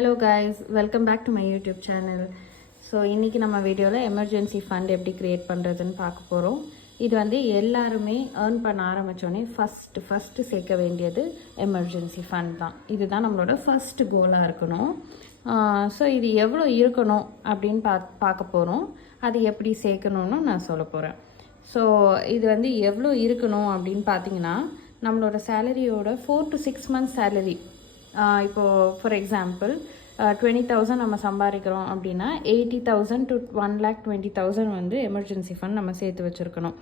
Hello guys, welcome back to my YouTube channel. So இன்றைக்கி நம்ம வீடியோவில் எமர்ஜென்சி ஃபண்ட் எப்படி க்ரியேட் பண்ணுறதுன்னு பார்க்க போகிறோம். இது வந்து எல்லாருமே ஏர்ன் பண்ண ஆரம்பித்தோடனே ஃபஸ்ட்டு சேர்க்க வேண்டியது எமர்ஜென்சி ஃபண்ட் தான். இதுதான் நம்மளோட ஃபஸ்ட்டு கோலாக இருக்கணும். ஸோ இது எவ்வளோ இருக்கணும் அப்படின்னு பார்க்க போகிறோம். அது எப்படி சேர்க்கணுன்னு நான் சொல்ல போகிறேன். ஸோ இது வந்து எவ்வளோ இருக்கணும் அப்படின்னு பார்த்தீங்கன்னா, நம்மளோட சேலரியோட 4 to 6 months சேலரி. இப்போது ஃபார் எக்ஸாம்பிள் 20,000 நம்ம சம்பாதிக்கிறோம் அப்படின்னா 80,000 to 1,20,000 வந்து எமர்ஜென்சி ஃபண்ட் நம்ம சேர்த்து வச்சுருக்கணும்.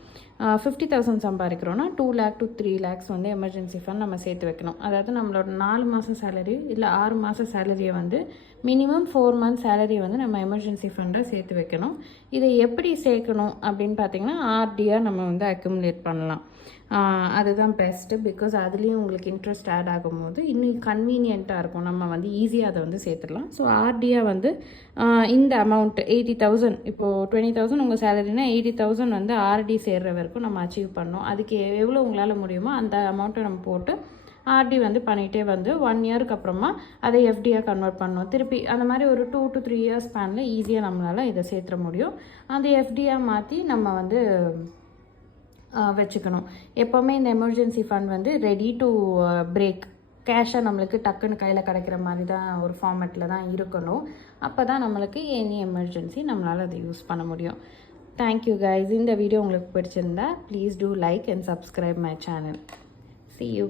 50,000 சம்பாதிக்கிறோன்னா 2 lakh to 3 lakhs வந்து எமர்ஜென்சி ஃபண்ட் நம்ம சேர்த்து வைக்கணும். அதாவது நம்மளோட 4 மாதம் சேலரி இல்லை 6 மாதம் சேலரியை வந்து மினிமம் 4 months சேலரியை வந்து நம்ம எமர்ஜென்சி ஃபண்டை சேர்த்து வைக்கணும். இதை எப்படி சேர்க்கணும் அப்படின்னு பார்த்தீங்கன்னா, ஆர்டியாக நம்ம வந்து அக்யூமுலேட் பண்ணலாம். அதுதான் பெஸ்ட்டு. பிகாஸ் அதுலேயும் உங்களுக்கு இன்ட்ரெஸ்ட் ஆட் ஆகும்போது இன்னும் கன்வீனியண்ட்டாக இருக்கும். நம்ம வந்து ஈஸியாக அதை வந்து சேர்த்துடலாம். ஸோ ஆர்டியாக வந்து இந்த அமௌண்ட் 80,000, இப்போது 20,000 உங்கள் சேலரினா 80,000 வந்து ஆர்டி சேர்கிற வரைக்கும் நம்ம அச்சீவ் பண்ணோம். அதுக்கு எவ்வளோ உங்களால் முடியுமோ அந்த அமௌண்ட்டை நம்ம போட்டு ஆர்டி வந்து பண்ணிகிட்டே வந்து 1 yearக்கு அப்புறமா அதை எஃப்டியாக கன்வெர்ட் பண்ணணும். திருப்பி அந்த மாதிரி ஒரு 2 to 3 years ஸ்பேனில் ஈஸியாக நம்மளால் இதை சேர்த்துட முடியும். அந்த எஃப்டியாக மாற்றி நம்ம வந்து வச்சுக்கணும். எப்போவுமே இந்த எமர்ஜென்சி ஃபண்ட் வந்து ரெடி டு பிரேக், கேஷாக நம்மளுக்கு டக்குன்னு கையில் கிடைக்கிற மாதிரி தான் ஒரு ஃபார்மேட்டில் தான் இருக்கணும். அப்போ தான் நம்மளுக்கு எனி எமர்ஜென்சி நம்மளால் அதை யூஸ் பண்ண முடியும். Thank you guys. இந்த வீடியோ உங்களுக்கு பிடிச்சிருந்தா please do like and subscribe my channel. See you.